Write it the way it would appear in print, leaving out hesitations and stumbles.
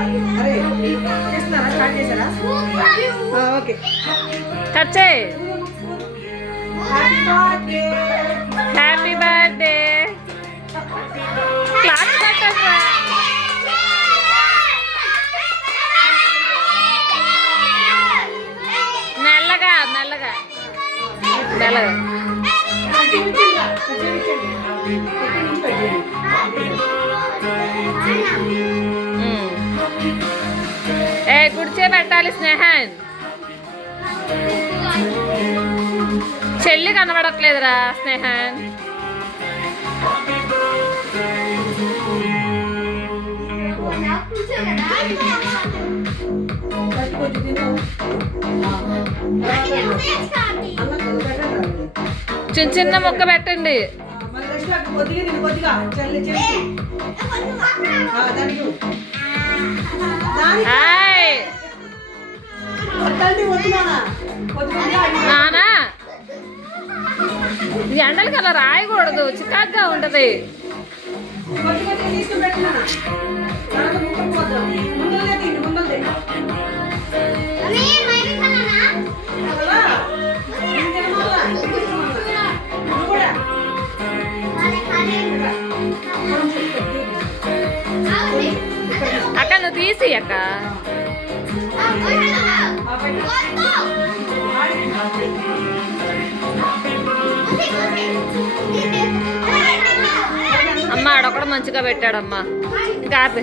అరే చేస్తున్నారా? స్టార్ట్ చేశారా? ఓకే. కట్ చేయి. Happy happy birthday. క్లాస్ కట్టరా. మెల్లగా మెల్లగా మెల్లగా. ఏ కుడిచే పెట్టాలి స్నేహన్. చెల్లి కనబడట్లేదురా స్నేహన్. చిన్న చిన్న ముక్క పెట్టండి. నానా ఎండలకి అలా రాయకూడదు, చికాగ్గా ఉంటది. అక్క నువ్వు తీసి అక్క. అమ్మ ఆడొక్కడ మంచిగా పెట్టాడమ్మా. ఇంకా ఆపే.